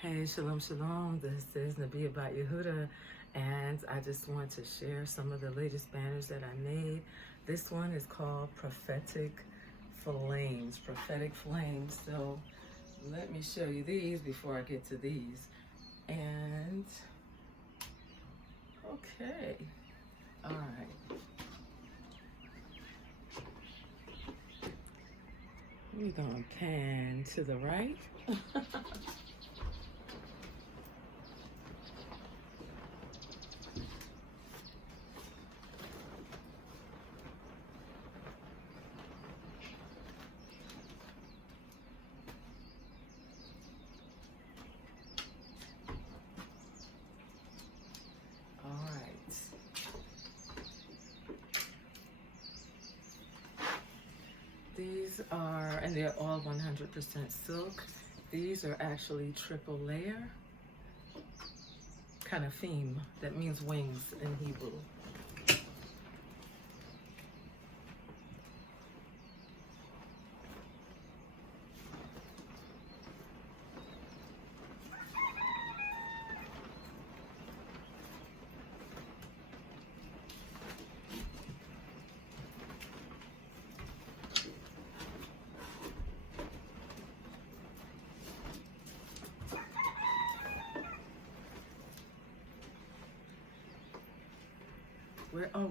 Hey, shalom, shalom. This is Nabiya by Yehuda, and I just want to share some of the latest banners that I made. This one is called Prophetic Flames. Prophetic Flames. So let me show you these before I get to these. And okay, all right. We're gonna pan to the right. These are, and they're all 100% silk. These are actually triple layer kind of theme. That means wings in Hebrew.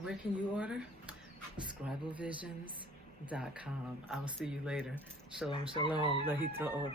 Where can you order? Scriblevisions.com. I'll see you later. Shalom, shalom. Lahitaot.